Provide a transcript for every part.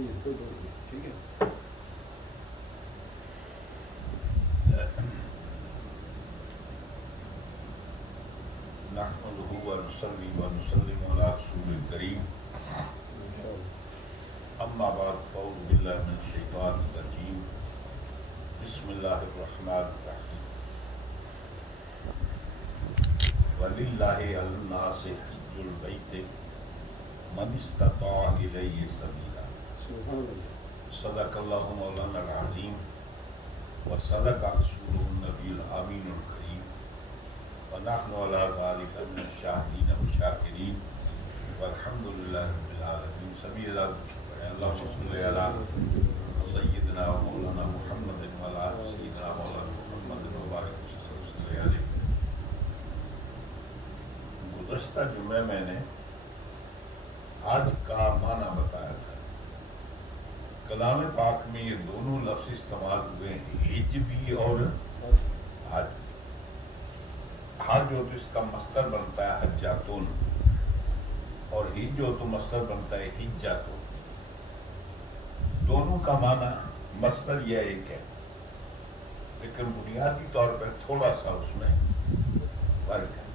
ٹھیک ہے. نحمده ونصلي ونسلم على رسول الكريم اما بعد فاعوذ بالله من الشيطان الرجيم بسم الله الرحمن الرحيم ولله على الناس حج البيت من استطاع إليه سبيلا صدق الله مولانا العظيم وصدق رسوله النبي الأمين الكريم ونحن على ذلك من الشاهدين والشاكرين والحمد لله رب العالمين. سبھی اللہ کو شکر ہے. اللہم صل علی سیدنا و مولانا محمد وعلی آل سیدنا مولانا محمد وبارک وسلم علیہ. گزشتہ جمعے میں نے حج کا معنی بتایا تھا. کلام پاک میں یہ دونوں لفظ استعمال ہوئے ہیں، حج بھی اور حج. حج ہو تو اس کا مصدر بنتا ہے حجاتون، اور حج ہو تو مصدر بنتا ہے حجاتون. دونوں کا معنی مصدر یہ ایک ہے، لیکن بنیادی طور پر تھوڑا سا اس میں فرق ہے.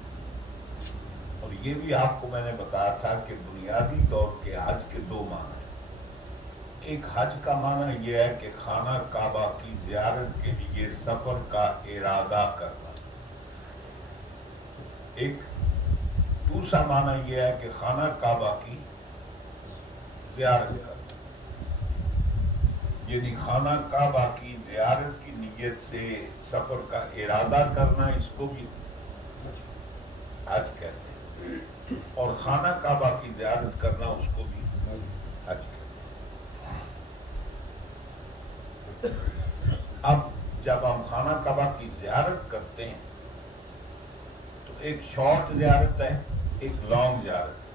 اور یہ بھی آپ کو میں نے بتایا تھا کہ بنیادی طور کے حج کے دو معنی ہیں. ایک حج کا معنی یہ ہے کہ خانہ کعبہ کی زیارت کے لیے سفر کا ارادہ کرنا. ایک دوسرا معنی یہ ہے کہ خانہ کعبہ کی زیارت کرنا، یعنی خانہ کعبہ کی زیارت کی نیت سے سفر کا ارادہ کرنا، اس کو بھی حج کہتے ہیں. اور خانہ کعبہ کی زیارت کرنا اس کو بھی حج کہتے ہیں. اب جب ہم خانہ کعبہ کی زیارت کرتے ہیں تو ایک شارٹ زیارت ہے، ایک لانگ زیارت ہے.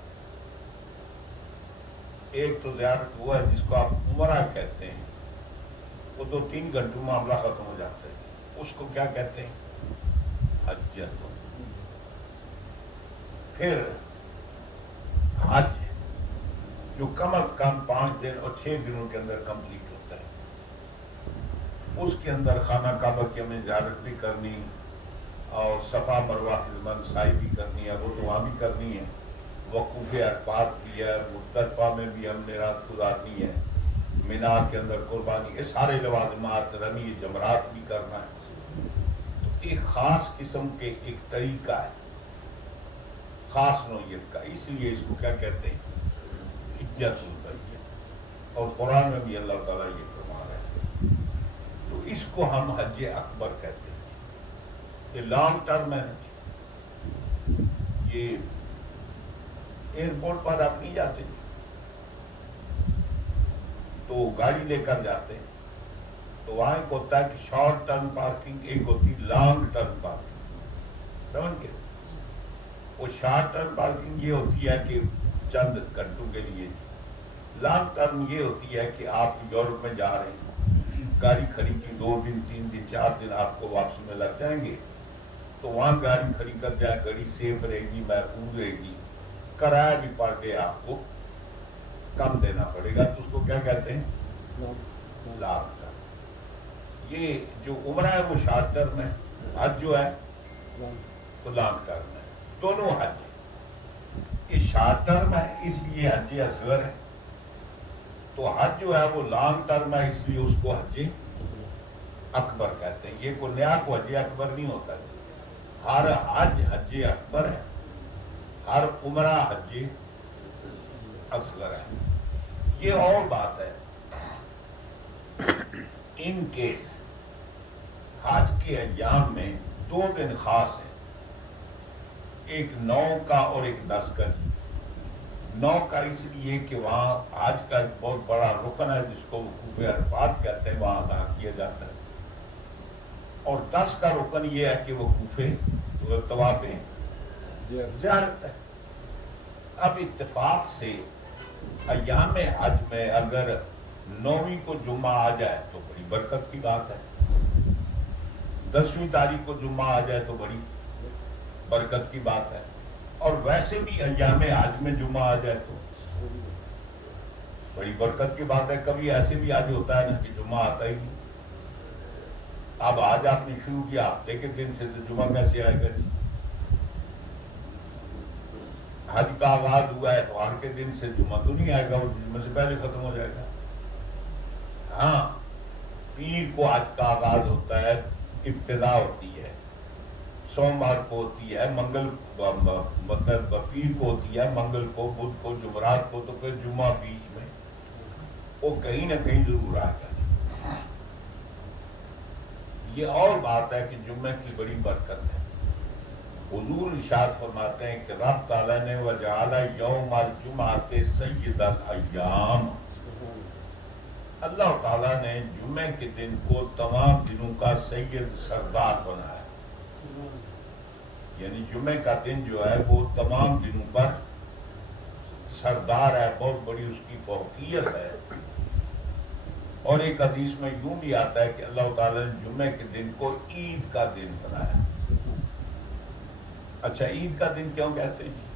ایک تو زیارت وہ ہے جس کو آپ عمرہ کہتے ہیں، وہ 2-3 گھنٹوں معاملہ ختم ہو جاتا ہے. اس کو کیا کہتے ہیں؟ حجت. پھر حج جو کم از کم 5 دن اور 6 دنوں کے اندر کمپلیٹ ہوتا ہے. اس کے اندر خانہ کعبہ کی ہمیں زیارت بھی کرنی اور صفا مروہ کی سعی بھی کرنی ہے، وہ دعا بھی کرنی ہے، وقوف عرفات بھی ہے، مزدلفہ میں بھی ہم نے رات گزارنی ہے، مینا کے اندر قربانی، یہ سارے لوازمات، رمی جمرات بھی کرنا ہے. تو ایک خاص قسم کے ایک طریقہ ہے، خاص نوعیت کا. اس لیے اس کو کیا کہتے ہیں؟ حجت البیت. اور قرآن میں بھی اللہ تعالیٰ یہ فرما رہے ہیں. تو اس کو ہم حج اکبر کہتے ہیں. یہ لانگ ٹرم ہے. یہ ایئرپورٹ پر آپ نہیں جاتے تو گاڑی لے کر جاتے ہیں، تو وہاں ایک ہوتا ہے کہ شارٹ ٹرم پارکنگ، ایک ہوتی لانگ ٹرم پارکنگ. سمجھ گئے؟ وہ شارٹ ٹرم پارکنگ یہ ہوتی ہے کہ چند گھنٹوں کے لیے. لانگ ٹرم یہ ہوتی ہے کہ آپ یورپ میں جا رہے ہیں، گاڑی کھڑی کی 2 دن 3 دن 4 دن آپ کو واپسی میں لگ جائیں گے، تو وہاں گاڑی کھڑی کر جائے، گاڑی سیف رہے گی، محفوظ رہے گی، کرایہ بھی پر ڈے آپ کو کم دینا پڑے گا. تو اس کو کیا کہتے ہیں؟ Long term. یہ جو عمرہ ہے وہ شارٹ ٹرم ہے، حج جو ہے تو لانگ ٹرم ہے. دونوں حج ہیں. یہ شارٹ ٹرم ہے اس لیے حج اصغر ہے، تو حج جو ہے وہ لانگ ٹرم ہے اس لیے اس کو حج اکبر کہتے ہیں. یہ کوئی نیا کو حج اکبر نہیں ہوتا ہے. ہر حج حج اکبر ہے، ہر عمرہ حج اصغر ہے. یہ اور بات ہے، ان کیس حج کے ایام میں 2 دن خاص ہیں، ایک 9 کا اور ایک 10 کا. 9 کا اس لیے کہ وہاں حج کا ایک بہت بڑا رکن ہے جس کو وقوف عرفات کہتے ہیں، وہاں ادا کیا جاتا ہے. اور 10 کا رکن یہ ہے کہ وقوف طواف زیارت ہے. اب اتفاق سے ایام حج میں اگر 9ویں کو جمعہ آ جائے تو بڑی برکت کی بات ہے، 10ویں تاریخ کو جمعہ آ جائے تو بڑی برکت کی بات ہے. اور ویسے بھی ایام حج میں جمعہ آ جائے تو بڑی برکت کی بات ہے. کبھی ایسے بھی آج ہوتا ہے نا کہ جمعہ آتا ہی نہیں. اب آج آپ نے شروع کیا ہفتے کے دن سے، تو جمعہ کیسے آئے گا جی؟ حج کا آغاز ہوا ہے اتوار کے دن سے، جمعہ تو نہیں آئے گا، وہ جمعہ سے پہلے ختم ہو جائے گا. ہاں، پیر کو حج کا آغاز ہوتا ہے، ابتدا ہوتی ہے، سوموار کو ہوتی ہے، منگل مطلب پیر کو ہوتی ہے، منگل کو، بدھ کو، جمعرات کو، تو پھر جمعہ بیچ میں، وہ کہیں نہ کہیں ضرور آئے گا. یہ اور بات ہے کہ جمعہ کی بڑی برکت ہے. حضور ارشاد فرماتے ہیں کہ رب تعالیٰ نے وجعل یوم الجمعۃ سید الایام، اللہ تعالیٰ نے جمعہ کے دن کو تمام دنوں کا سید سردار بنایا. یعنی جمعہ کا دن جو ہے وہ تمام دنوں پر سردار ہے، بہت بڑی اس کی فوقیت ہے. اور ایک حدیث میں یوں بھی آتا ہے کہ اللہ تعالیٰ نے جمعہ کے دن کو عید کا دن بنایا. اچھا، عید کا دن کیوں کہتے ہیں جی؟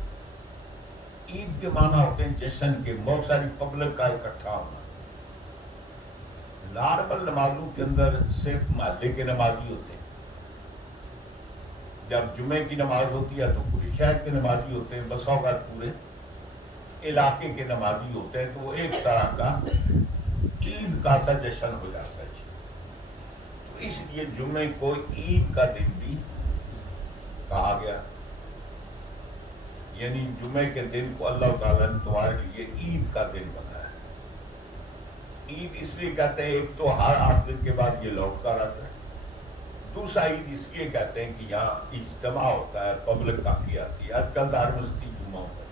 عید کے معنی ہوتے ہیں جشن کے، بہت ساری پبلک کا اکٹھا ہونا. نارمل نمازوں کے اندر صرف محلے کے نمازی ہوتے ہیں. جب جمعے کی نماز ہوتی ہے تو پورے شہر کے نمازی ہوتے ہیں، بسا اوقات پورے علاقے کے نمازی ہوتے ہیں، تو وہ ایک طرح کا عید کا سا جشن ہو جاتا ہے. تو اس لیے جمعے کو عید کا دن بھی کہا گیا. یعنی جمعے کے دن کو اللہ تعالیٰ نے تمہارے لیے عید کا دن بنایا. عید اس لیے کہتے ہیں، ایک تو ہر 8 دن کے بعد یہ لوٹ کر آتا ہے، دوسرا عید اس لیے کہتے ہیں کہ یہاں اجتماع ہوتا ہے، پبلک کافی آتی ہے. آج کل دار مسجد جمعہ ہوتا ہے،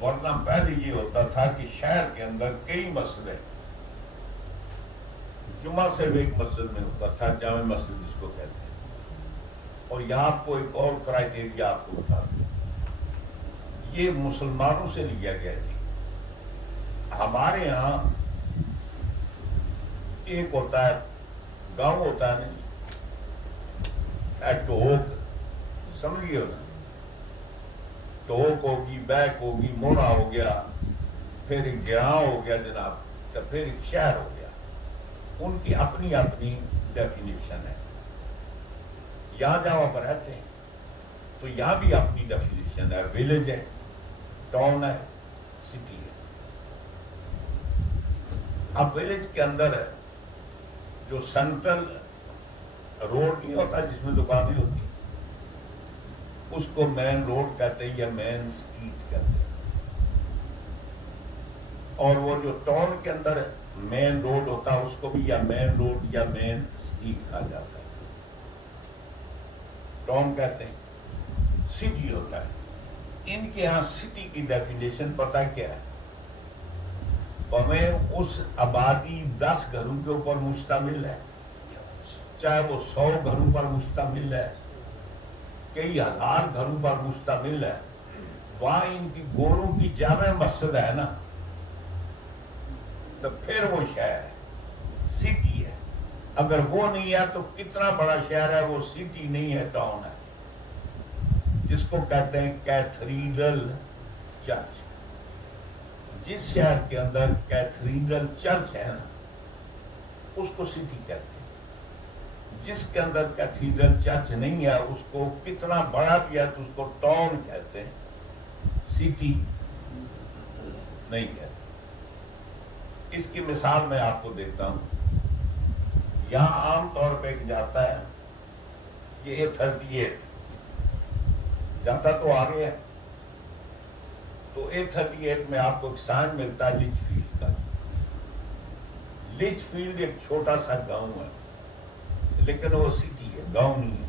ورنہ پہلے یہ ہوتا تھا کہ شہر کے اندر کئی مسجد ہیں، جمعہ صرف ایک مسجد میں ہوتا تھا، جامع مسجد جس کو کہتے ہیں. اور یہاں آپ کو ایک اور کرائٹیریا آپ کو بتا دوں، یہ مسلمانوں سے لیا گیا جی. ہمارے ہاں ایک ہوتا ہے، گاؤں ہوتا ہے نا، ٹوک سمجھیے نا، ٹوک ہوگی، بیک ہوگی، موڑا ہو گیا، پھر ایک گراں ہو گیا جناب، تو پھر ایک شہر ہو گیا. ان کی اپنی اپنی ڈیفینیشن ہے. یہاں جہاں آپ رہتے ہیں تو یہاں بھی اپنی ڈیفینیشن ہے. ویلیج ہے، ٹاؤن ہے، سٹی ہے. اب ویلیج کے اندر ہے جو سینٹرل روڈ نہیں ہوتا جس میں دکانیں ہوتی، اس کو مین روڈ کہتے ہیں یا مین اسٹریٹ کہتے ہیں. اور وہ جو ٹاؤن کے اندر مین روڈ ہوتا ہے اس کو بھی یا مین روڈ یا مین اسٹریٹ کہا جاتا ہے. ٹاؤن کہتے ہیں، سٹی ہوتا ہے. ان کے ہاں سٹی کی ڈیفینیشن پتہ کیا ہے؟ ہمیں اس آبادی 10 گھروں کے اوپر مشتمل ہے، چاہے وہ 100 گھروں پر مشتمل ہے، کئی ہزار گھروں پر مشتمل ہے، وہاں ان کی گوڑوں کی جامع مسجد ہے نا، تو پھر وہ شہر ہے، سٹی ہے. اگر وہ نہیں ہے تو کتنا بڑا شہر ہے، وہ سٹی نہیں ہے، ٹاؤن ہے، جس کو کہتے ہیں کیتھیڈرل چرچ. جس شہر کے اندر کیتھیڈرل چرچ ہے نا، اس کو سٹی کہتے ہیں. جس کے اندر کیتھیڈرل چرچ نہیں ہے، اس کو کتنا بڑا بھی ہے تو اس کو ٹاؤن کہتے ہیں، سٹی نہیں کہتے. اس کی مثال میں آپ کو دیتا ہوں. یہاں عام طور پہ ایک جاتا ہے، یہ A38 جاتا تو آگے ہے، تو A38 میں آپ کو ایک سائن ملتا ہے لچ فیلڈ کا. لچ فیلڈ ایک چھوٹا سا گاؤں ہے، لیکن وہ سٹی ہے، گاؤں نہیں ہے.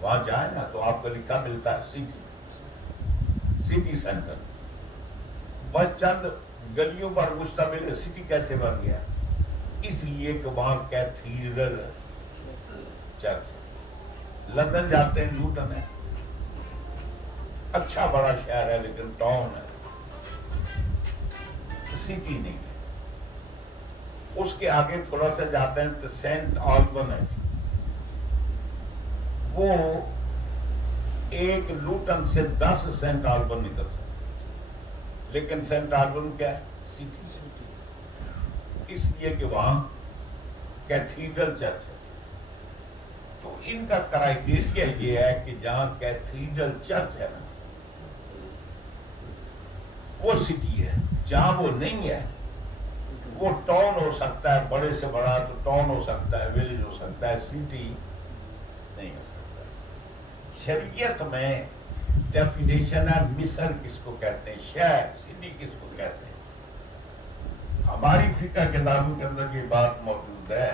وہاں جائیں نا تو آپ کو لکھا ملتا ہے سٹی سینٹر. بس چند گلیوں پر مشتمل سٹی کیسے بن گیا؟ اس لیے کہ وہاں کیتھیڈرل چرچ. لندن جاتے ہیں، لوٹن ہے، اچھا بڑا شہر ہے لیکن ٹاؤن ہے، سٹی نہیں ہے. اس کے آگے تھوڑا سا جاتے ہیں تو سینٹ آلبن ہے، وہ ایک لوٹن سے 10 سینٹ آلبن نکل سکتے. لیکن سینٹ آلبن کیا ہے؟ سٹی، اس لیے کہ وہاں کیتھیڈرل چرچ ہے. تو ان کا کرائٹیریا یہ ہے کہ جہاں کیتھیڈرل چرچ ہے نا وہ سٹی ہے. جہاں وہ نہیں ہے وہ ٹاؤن ہو سکتا ہے، بڑے سے بڑا تو ٹاؤن ہو سکتا ہے، ویلیج ہو سکتا ہے، سٹی نہیں ہو سکتا. شریعت میں ڈیفینیشن ہے مصر کس کو کہتے ہیں، شہر، سٹی کس کو کہتے ہیں. ہماری فقہ کتابوں کے اندر یہ بات موجود ہے،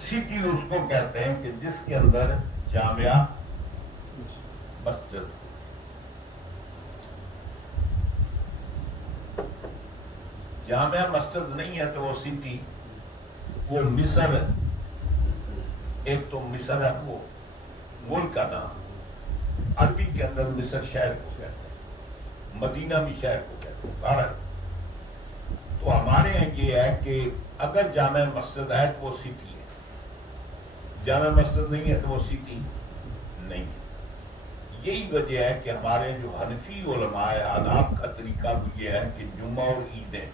سٹی اس کو کہتے ہیں کہ جس کے اندر جامعہ مسجد. جامعہ مسجد نہیں ہے تو وہ سٹی، وہ مصر ہے. ایک تو مصر ہے وہ ملک کا نام، عربی کے اندر مصر شہر کو کہتے ہیں، مدینہ بھی شہر کو کہتے ہیں. بہرحال تو ہمارے یہاں یہ ہے کہ اگر جامع مسجد ہے تو وہ سٹی ہے، جامع مسجد نہیں ہے تو وہ سٹی نہیں ہے. یہی وجہ ہے کہ ہمارے جو حنفی علماء آداب کا طریقہ بھی یہ ہے کہ جمعہ اور عیدیں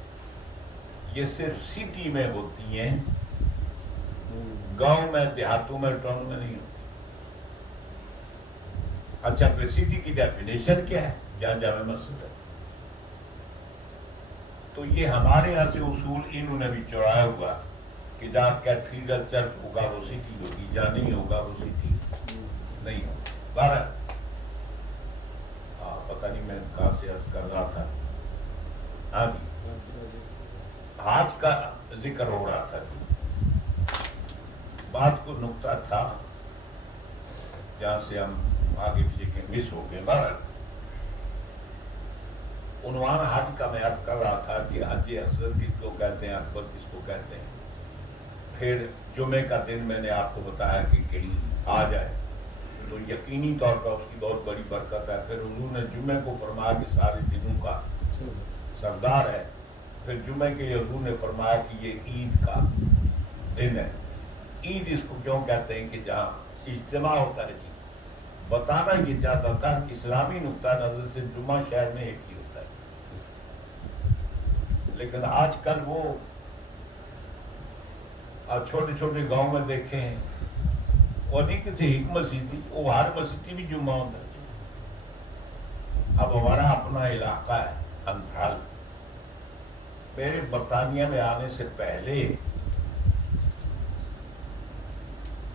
یہ صرف سٹی میں ہوتی ہیں، گاؤں میں، دیہاتوں میں، ٹاؤن میں نہیں ہوتی. اچھا پھر سٹی کی ڈیفینیشن کیا ہے جہاں جامع مسجد ہے؟ تو یہ ہمارے یہاں سے اصول انہوں نے بھی چڑھایا ہوا کہ جہاں کیتھیڈرل چرچ ہوگا وہ سٹی ہوگی، جہاں نہیں ہوگا وہ سٹی نہیں ہوگا. بارہ پتہ نہیں میں کہاں سے عرض کر رہا تھا. ہاں جی، ہاتھ کا ذکر ہو رہا تھا. بات کو نقطہ تھا جہاں سے ہم آگے پیچھے کے مس ہو گئے. بہرحال عنوان حج کا میں عرض کر رہا تھا کہ حج اصغر کس کو کہتے ہیں، اکبر کس کو کہتے ہیں. پھر جمعے کا دن میں نے آپ کو بتایا کہ کہیں آ جائے تو یقینی طور پر اس کی بہت بڑی برکت ہے. پھر حضور نے جمعے کو فرمایا کہ سارے دنوں کا سردار ہے. پھر جمعے کے حضور نے فرمایا کہ یہ عید کا دن ہے. عید اس کو کیوں کہتے ہیں کہ جہاں اجتماع ہوتا ہے. جی بتانا یہ چاہتا تھا کہ اسلامی نقطہ نظر سے جمعہ شہر میں ایک ہی ہوتا ہے، لیکن آج کل وہ چھوٹے چھوٹے گاؤں میں دیکھیں اور نہیں کسی ایک مسجد تھی، وہ ہر مسجد بھی جمعہ ہوتا ہے. اب ہمارا اپنا علاقہ ہے انتھال، میرے برطانیہ میں آنے سے پہلے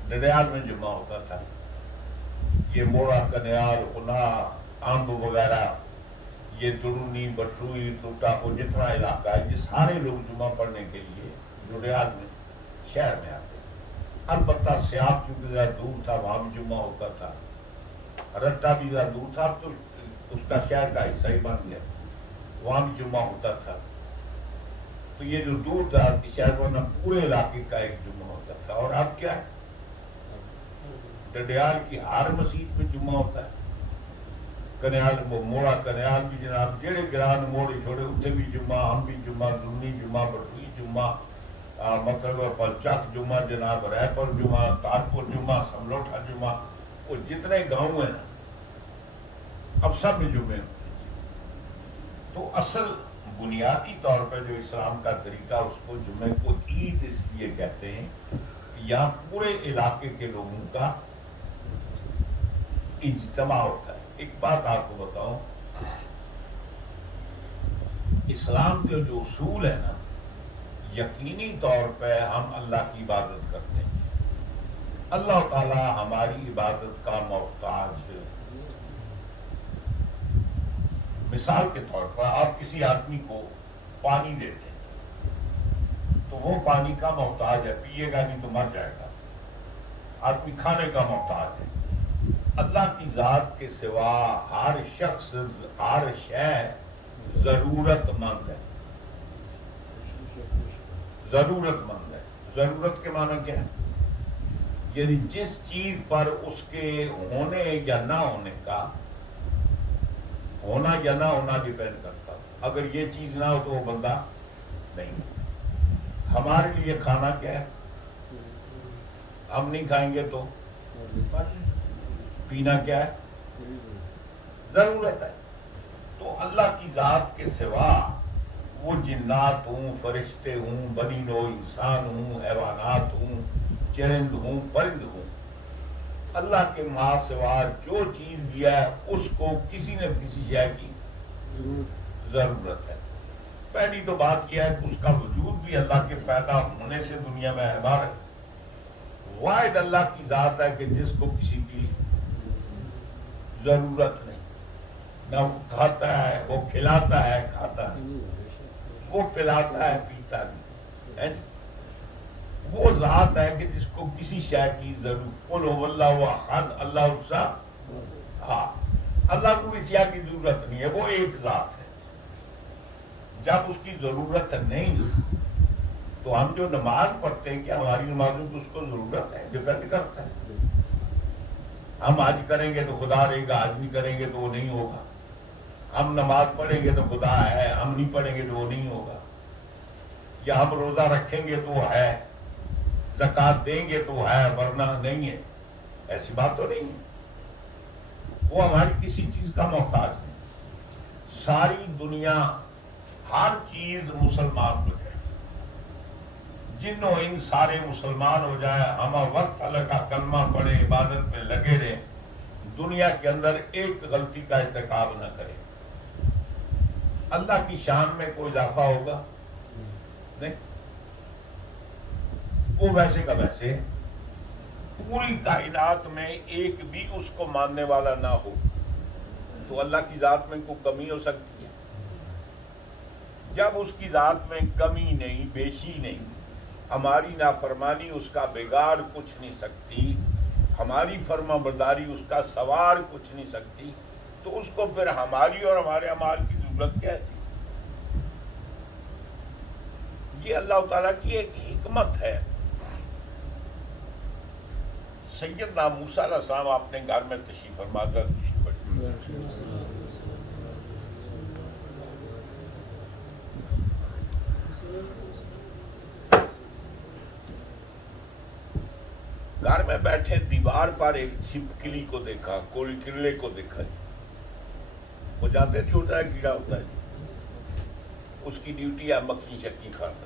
ڈڈیال میں جمعہ ہوتا تھا. یہ موڑا، کنیال، انا، آمب وغیرہ، یہ درونی، بٹروئی، ٹوٹا کو جتنا علاقہ ہے یہ سارے لوگ جمعہ پڑھنے کے لیے ڈڈیال میں شہر میں آتے. البتہ سیاب چونکہ ذرا دور تھا وہاں بھی جمعہ ہوتا تھا، رٹا بھی ذرا دور تھا تو اس کا شہر کا حصہ ہی بن گیا، وہاں بھی جمعہ ہوتا تھا. تو یہ جو دور دراز کی شہر ورنہ پورے علاقے کا ایک جمعہ ہوتا تھا. اور اب کیا ہے، ڈڈیال کی ہر مسجد میں جمعہ ہوتا ہے. کنیال وہ موڑا کنیال بھی جناب جڑے گران موڑے چھوڑے اتنے بھی جمعہ، ہم بھی جمعہ، دونی جمعہ، بٹوئی جمعہ، مطلب پلچک جمعہ، جناب رہ پر جمعہ، تارپور جمعہ، سملوٹھا جمعہ، وہ جتنے گاؤں ہیں نا اب سب میں جمعے ہوتے ہیں. تو اصل بنیادی طور پر جو اسلام کا طریقہ اس کو جمعے کو عید اس لیے کہتے ہیں کہ یہاں پورے علاقے کے لوگوں کا اجتماع ہوتا ہے. ایک بات آپ کو بتاؤں، اسلام کے جو اصول ہے نا یقینی طور پہ ہم اللہ کی عبادت کرتے ہیں. اللہ تعالی ہماری عبادت کا محتاج ہے. مثال کے طور پر آپ کسی آدمی کو پانی دیتے ہیں تو وہ پانی کا محتاج ہے، پیے گا نہیں تو مر جائے گا. آدمی کھانے کا محتاج ہے. اللہ کی ذات کے سوا ہر شخص، ہر شے ضرورت مند ہے. ضرورت مند ہے. ضرورت کے معنی کیا ہے؟ یعنی جس چیز پر اس کے ہونے یا نہ ہونے کا، ہونا یا نہ ہونا ڈیپینڈ کرتا. اگر یہ چیز نہ ہو تو وہ بندہ نہیں. ہمارے لیے کھانا کیا ہے؟ ہم نہیں کھائیں گے تو پینا کیا ہے؟ ضرورت ہے. تو اللہ کی ذات کے سوا وہ جنات ہوں، فرشتے ہوں، بنی نوع انسان ہوں، حیوانات ہوں، چرند ہوں، پرند ہوں، اللہ کے ماں سوا جو چیز دیا ہے اس کو کسی نہ کسی شے کی ضرورت ہے۔ پہلی تو بات یہ ہے کہ اس کا وجود بھی اللہ کے پیدا ہونے سے دنیا میں عبارت ہے۔ واحد اللہ کی ذات ہے کہ جس کو کسی کی ضرورت نہیں، نہ وہ کھاتا ہے، وہ کھلاتا ہے، کھاتا ہے، وہ پلاتا ہے، پیتا نہیں، وہ ذات ہے کہ جس کو کسی شے کی ضرورت، قل هو اللہ احد اللہ الصمد، ہاں اللہ کو کسی شے کی ضرورت نہیں ہے، وہ ایک ذات ہے۔ جب اس کی ضرورت نہیں تو ہم جو نماز پڑھتے ہیں کہ ہماری نمازوں کی اس کو ضرورت ہے، ڈپینڈ کرتا ہے۔ ہم حج کریں گے تو خدا رہے گا، حج نہیں کریں گے تو وہ نہیں ہوگا۔ ہم نماز پڑھیں گے تو خدا ہے، ہم نہیں پڑھیں گے تو وہ نہیں ہوگا۔ یا ہم روزہ رکھیں گے تو وہ ہے، زکوٰۃ دیں گے تو وہ ہے، ورنہ نہیں ہے۔ ایسی بات تو نہیں ہے، وہ ہماری کسی چیز کا محتاج نہیں۔ ساری دنیا ہر چیز مسلمان ہو جائے، جن و ان سارے مسلمان ہو جائے، ہم وقت اللہ کا کلمہ پڑھے، عبادت میں لگے رہے، دنیا کے اندر ایک غلطی کا ارتکاب نہ کرے، اللہ کی شان میں کوئی اضافہ ہوگا نہیں، وہ ویسے کا ویسے۔ پوری کائنات میں ایک بھی اس کو ماننے والا نہ ہو تو اللہ کی ذات میں کوئی کمی ہو سکتی ہے؟ جب اس کی ذات میں کمی نہیں، بیشی نہیں، ہماری نافرمانی اس کا بگاڑ کچھ نہیں سکتی، ہماری فرما برداری اس کا سوار کچھ نہیں سکتی، تو اس کو پھر ہماری اور ہمارے اعمال کی ضرورت کیا ہے؟ یہ اللہ تعالیٰ کی ایک حکمت ہے۔ سیدنا موسیٰ علیہ السلام اپنے گھر میں تشریف فرما کر گھر میں بیٹھے دیوار پر ایک چھپکلی کو دیکھا، کوئی کرلے کو دیکھا، وہ جانتے چھوٹا ہے کیڑا ہوتا ہے، اس کی ڈیوٹی ہے مکھی شکی کھانا،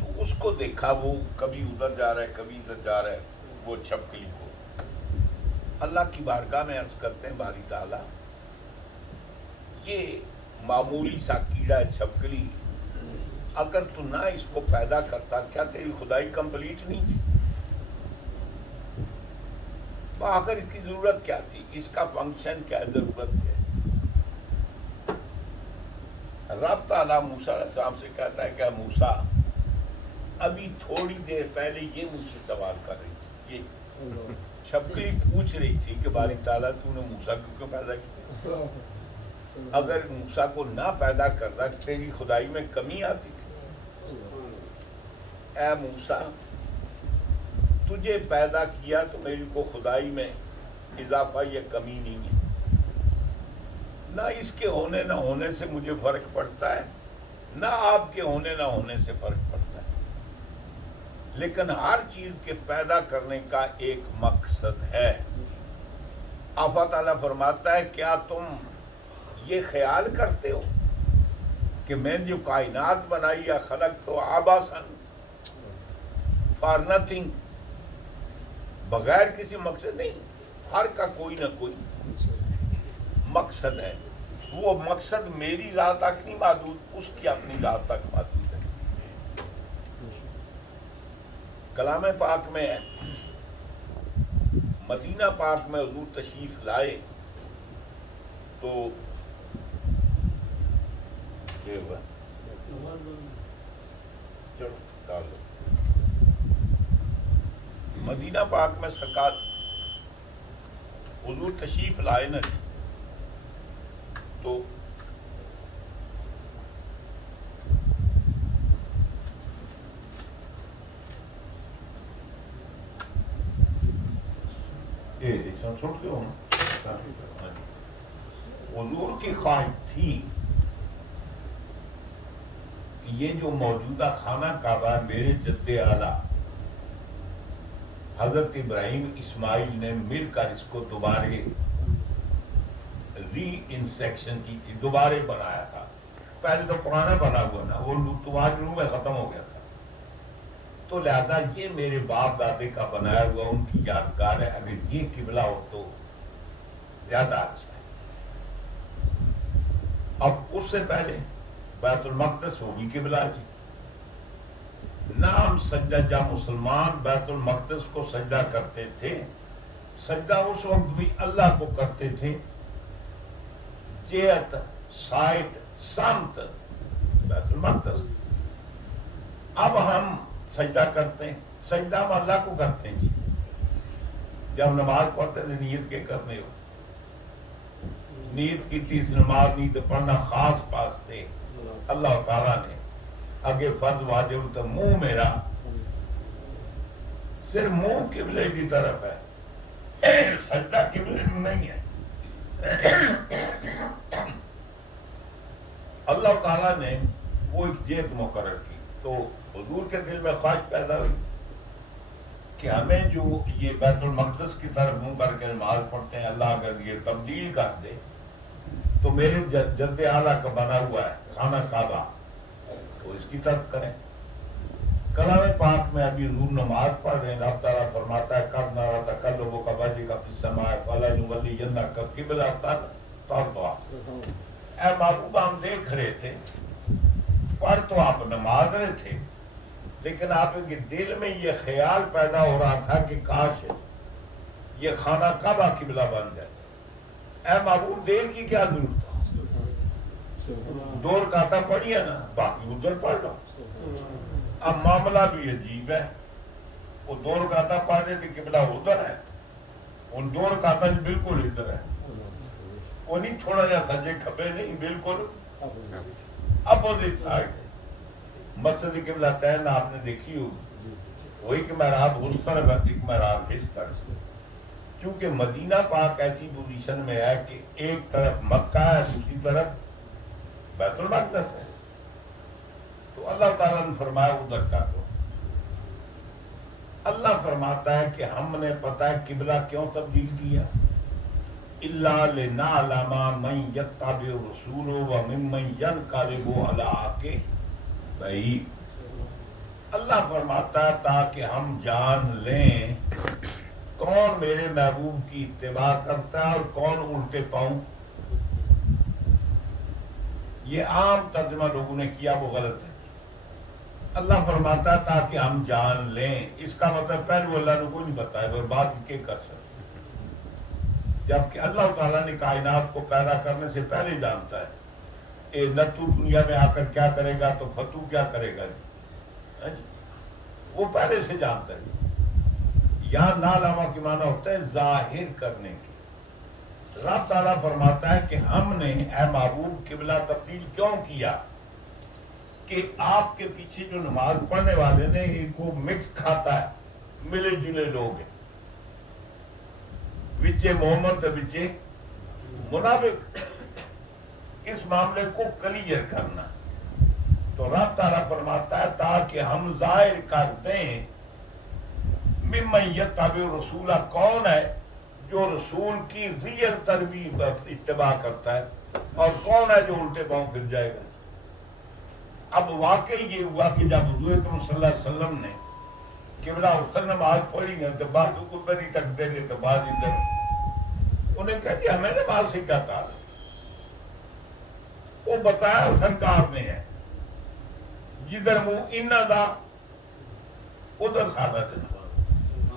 تو اس کو دیکھا، وہ کبھی ادھر جا رہا ہے، کبھی ادھر جا رہا ہے، وہ چھپکلی کو اللہ کی بارگاہ میں عرض کرتے ہیں، باری تعالیٰ یہ معمولی سا کیڑا ہے چھپکلی، اگر تو نہ اس کو پیدا کرتا کیا تیری خدائی کمپلیٹ نہیں تھی؟ آخر اس کی ضرورت کیا تھی؟ اس کا فنکشن کیا ہے؟ ضرورت کیا ہے؟ رب تعالیٰ موسیٰ علیہ السلام سے کہتا ہے کہ موسیٰ ابھی تھوڑی دیر پہلے یہ مجھ سے سوال کر رہی تھی، یہ چھپکلی پوچھ رہی تھی کہ باری تعالیٰ تو نے موسیٰ کیوں پیدا کیا؟ اگر موسیٰ کو نہ پیدا کرتا تیری خدائی میں کمی آتی تھی؟ اے موسیٰ تجھے پیدا کیا تو میری کو خدائی میں اضافہ یا کمی نہیں ہے، نہ اس کے ہونے نہ ہونے سے مجھے فرق پڑتا ہے، نہ آپ کے ہونے نہ ہونے سے فرق پڑتا ہے، لیکن ہر چیز کے پیدا کرنے کا ایک مقصد ہے۔ آقا تعالیٰ فرماتا ہے کیا تم یہ خیال کرتے ہو کہ میں جو کائنات بنائی یا خلق تو آباسن فار نتھنگ، بغیر کسی مقصد نہیں، ہر کا کوئی نہ کوئی مقصد ہے، وہ مقصد میری ذات تک نہیں محدود، اس کی اپنی ذات تک محدود ہے۔ کلام پاک میں ہے، مدینہ پاک میں حضور تشریف لائے تو مدینہ پاک میں سرکار حضور تشریف لائے نا جی، تو حضور کی خواہش تھی کہ یہ جو موجودہ خانہ کعبہ میرے جد اعلیٰ حضرت ابراہیم اسماعیل نے مل کر اس کو دوبارہ ری انسیکشن کی تھی، دوبارہ بنایا تھا. پہلے تو پرانا بنا ہوا نا، وہ تمہاری روح میں ختم ہو گیا تھا. تو لہذا یہ میرے باپ دادے کا بنایا ہوا ان کی یادگار ہے. اگر یہ قبلہ ہو تو زیادہ اچھا ہے. اب اس سے پہلے بیت المقدس ہوگی قبلہ جی. نام سجدہ، جب مسلمان بیت المقدس کو سجدہ کرتے تھے، سجدہ اس وقت بھی اللہ کو کرتے تھے. جہت، سائٹ، سمت بیت المقدس. اب ہم سجدہ کرتے ہیں، سجدہ ہم اللہ کو کرتے ہیں جی. جب نماز پڑھتے تھے نیت کے کرنے ہو، نیت کی تیس نماز نیت پڑھنا خاص پاس تھے اللہ تعالیٰ نے. اگے فرض واجب تو منہ میرا صرف منہ قبلے کی طرف ہے، سجدہ قبلے میں نہیں ہے. اللہ تعالیٰ نے وہ ایک جہت مقرر کی. تو حضور کے دل میں خواہش پیدا ہوئی کہ ہمیں جو یہ بیت المقدس کی طرف منہ کر کے نماز پڑھتے ہیں، اللہ اگر یہ تبدیل کر دے تو میرے جد اعلیٰ کا بنا ہوا ہے خانہ کعبہ، تو اس کی طرف کریں. کلام پاک میں ابھی حضور نماز پڑھ رہے ہیں، اللہ تعالیٰ فرماتا ہے قد نری تقلب وجهک فی السماء فلنولینک قبلۃ ترضیٰ. اے محبوب ہم دیکھ رہے تھے، پڑھ تو آپ نماز رہے تھے، لیکن آپ کے دل میں یہ خیال پیدا ہو رہا تھا کہ کاش یہ خانہ کعبہ قبلہ بن جائے. اے محبوب دیر کی کیا ضرورت ہے، 2 رکعتیں پڑھی ہے نا، باقی ادھر پڑھ لو. اب معاملہ بھی عجیب ہے، وہ 2 رکعتیں پڑھ رہے تھے، قبلہ ادھر ہے، ان 2 رکعتیں بالکل ادھر ہے. وہ نہیں تھوڑا جا سجے کھبے نہیں، بالکل اپوزٹ سائڈ. مسجد قبلہ تین آپ نے دیکھی ہوگی، وہی کہ محراب اس طرف ہے، ایک محراب اس طرف سے. چونکہ مدینہ پاک ایسی پوزیشن میں ہے کہ ایک طرف مکہ ہے، دوسری طرف بیت المقدس ہے. تو اللہ تعالیٰ نے فرمایا ادھر کر دو. اللہ فرماتا ہے کہ ہم نے پتہ ہے قبلہ کیوں تبدیل کیا، اِلَّا لِنَعْلَمَ مَن يَتَّبِعُ الرَّسُولَ وَمِمَّن يَنقَلِبُ عَلَىٰ عَقِبَیْہِ. اللہ فرماتا ہے تاکہ ہم جان لیں کون میرے محبوب کی اتباع کرتا ہے اور کون الٹے پاؤں. یہ عام ترجمہ لوگوں نے کیا، وہ غلط ہے. اللہ فرماتا ہے تاکہ ہم جان لیں، اس کا مطلب پہلے اللہ نے کوئی نہیں بتایا اور بات کے کر سکتے، جبکہ اللہ تعالیٰ نے کائنات کو پیدا کرنے سے پہلے جانتا ہے. اے نتو دنیا میں آ کر کیا کرے گا تو فتو کیا کرے گا جی، وہ پہلے سے جانتا ہے. یہاں نالما کی معنی ہوتا ہے ظاہر کرنے کی. رب تعالیٰ فرماتا ہے کہ ہم نے اے محبوب قبلہ تبدیل کیوں کیا کہ آپ کے پیچھے جو نماز پڑھنے والے نے ایک کو مکس کھاتا ہے، ملے جلے لوگ ہیں، وچے محمد وچے منافق. اس معاملے کو کلیئر کرنا. تو رب تعالیٰ فرماتا ہے تاکہ ہم ظاہر کر دیں ممن یتبع الرسول، کون ہے جو رسول کی ریئل تربیت اتباع کرتا ہے اور کون ہے جو الٹے پاؤں پھر جائے گا. اب واقعی یہ ہوا کہ جب حضور اکرم صلی اللہ علیہ وسلم نے قبلہ اٹھ کر نماز پڑھی ہے تو بعض ادھر ہی تک دے گے تو بعض ادھر. انہیں کہا کہ ہمیں نماز سے کیا تعلق، وہ بتایا سرکار نے ہے، جدھر منہ انہاں دا ادھر سادہ دے.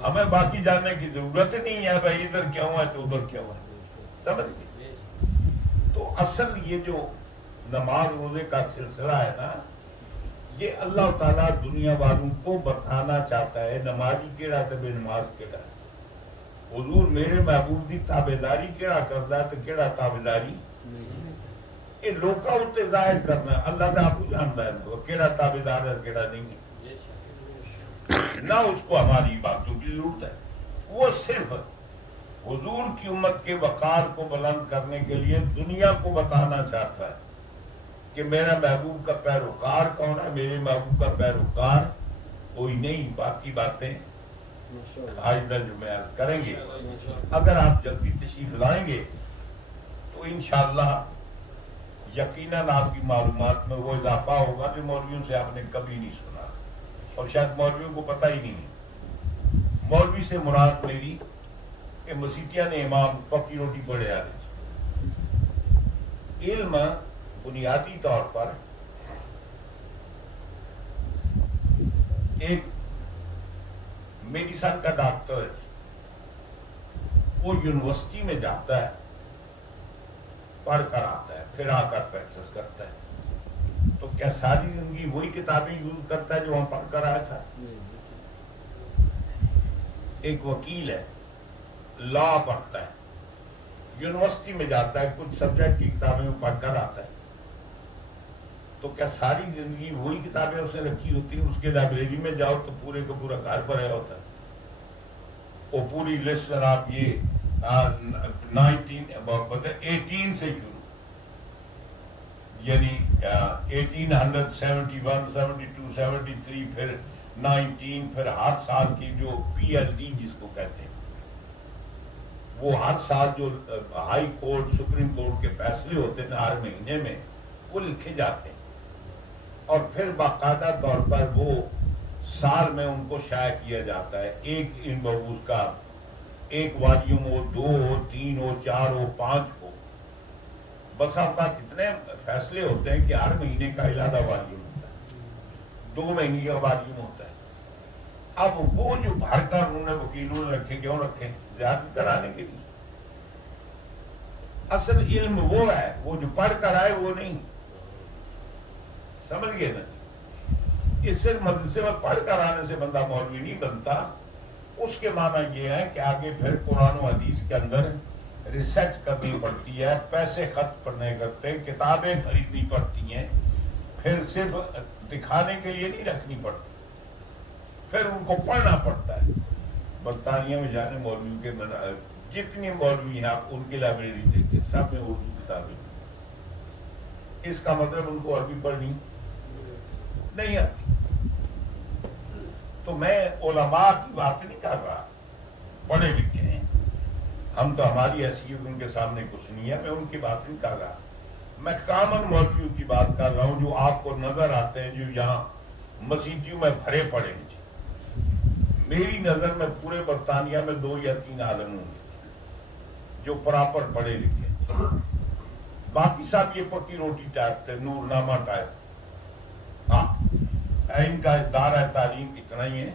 ہمیں باقی جاننے کی ضرورت نہیں ہے بھائی ادھر کیوں ہے تو ادھر کیوں ہے، سمجھ گئے. تو اصل یہ جو نماز روزے کا سلسلہ ہے نا، یہ اللہ تعالیٰ دنیا والوں کو بتانا چاہتا ہے نمازی کیڑا ہے تو بے نماز کیڑا ہے. حضور میرے محبوب کی تابعداری کیڑا کرتا ہے تو کیڑا تابعداری یہ لوکاں اتے ظاہر کرنا ہے. اللہ تعالیٰ آپ کو جانتا ہے کیڑا تابعدار ہے کیڑا نہیں ہے، نہ اس کو ہماری باتوں کی ضرورت ہے. وہ صرف حضور کی امت کے وقار کو بلند کرنے کے لیے دنیا کو بتانا چاہتا ہے کہ میرا محبوب کا پیروکار کون ہے. میرے محبوب کا پیروکار کوئی نہیں. باقی باتیں آج جو میں عرض کریں گے. اگر آپ جلدی تشریف لائیں گے تو تو انشاءاللہ یقیناً آپ کی معلومات میں وہ اضافہ ہوگا جو مولویوں سے آپ نے کبھی نہیں سنا، اور شاید مولویوں کو پتہ ہی نہیں۔ مولوی سے مراد میری کہ مسیتیاں نے امام پکی روٹی پڑے آ رہے۔ علم بنیادی طور پر ایک میڈیسن کا ڈاکٹر ہے، وہ یونیورسٹی میں جاتا ہے، پڑھ کر آتا ہے، پھر آ کر پریکٹس کرتا ہے، تو کیا ساری زندگی وہی کتابیں یوز کرتا ہے جو وہاں پڑھ کر آیا تھا؟ ایک وکیل ہے، لا پڑھتا ہے، یونیورسٹی میں جاتا ہے، کچھ سبجیکٹ کی کتابیں پڑھ کر آتا ہے، تو کیا ساری زندگی وہی کتابیں اس نے رکھی ہوتی ہیں؟ اس کے لائبریری میں جاؤ تو پورے کا پورا گھر بھرا ہوتا ہے، وہ پوری لسٹ آپ یہ 18 سے شروع، یعنی 1871 72 73 پھر 19 پھر ہر سال کی جو پی ایل ڈی جس کو کہتے ہیں، وہ ہر سال جو ہائی کورٹ سپریم کورٹ کے فیصلے ہوتے ہیں ہر مہینے میں وہ لکھے جاتے ہیں، اور پھر باقاعدہ طور پر وہ سال میں ان کو شائع کیا جاتا ہے، ایک اس کا ایک والیوم ہو، 2 ہو، 3 ہو، 4 ہو، 5 ہو، بس آپ کا کتنے فیصلے ہوتے ہیں کہ ہر مہینے کا علیحدہ والیوم ہوتا ہے، 2 مہینے کا والیوم ہوتا ہے۔ اب وہ جو بھر کر انہوں نے وکیلوں نے رکھے، کیوں رکھے؟ زیادتی کرانے کے لیے۔ اصل علم وہ ہے، وہ جو پڑھ کر آئے وہ نہیں، سمجھ گئے نا؟ اس صرف مدرسے میں پڑھ کر آنے سے بندہ مولوی نہیں بنتا، اس کے معنی یہ ہے کہ آگے پھر قرآن و حدیث کے اندر ریسرچ کرنی پڑتی ہے، پیسے خرچ پڑنے کرتے، کتابیں خریدنی پڑتی ہیں، پھر صرف دکھانے کے لیے نہیں رکھنی پڑتی، پھر ان کو پڑھنا پڑتا ہے۔ برطانیہ میں جانے مولوی کے جتنی مولوی ہیں آپ ان کی لائبریری دیکھیں، سب میں اردو کتابیں، اس کا مطلب ان کو عربی پڑھنی نہیں آتی۔ تو میں علماء کی بات نہیں کر رہا، پڑھے لکھے ہیں ہم، تو ہماری حیثیت ان کے سامنے کچھ نہیں ہے، میں ان کی بات نہیں کر رہا، میں کامن مولویوں کی بات کر رہا ہوں جو آپ کو نظر آتے ہیں، جو یہاں مسیتیوں میں بھرے پڑے ہیں۔ میری نظر میں پورے برطانیہ میں 2 یا 3 عالم ہوں گے جو پراپر پڑھے لکھے، باقی سب یہ پکی روٹی ٹائپ تھے، نور نامہ ٹائپ۔ ہاں ان کا دائرہ تعلیم اتنا ہی ہے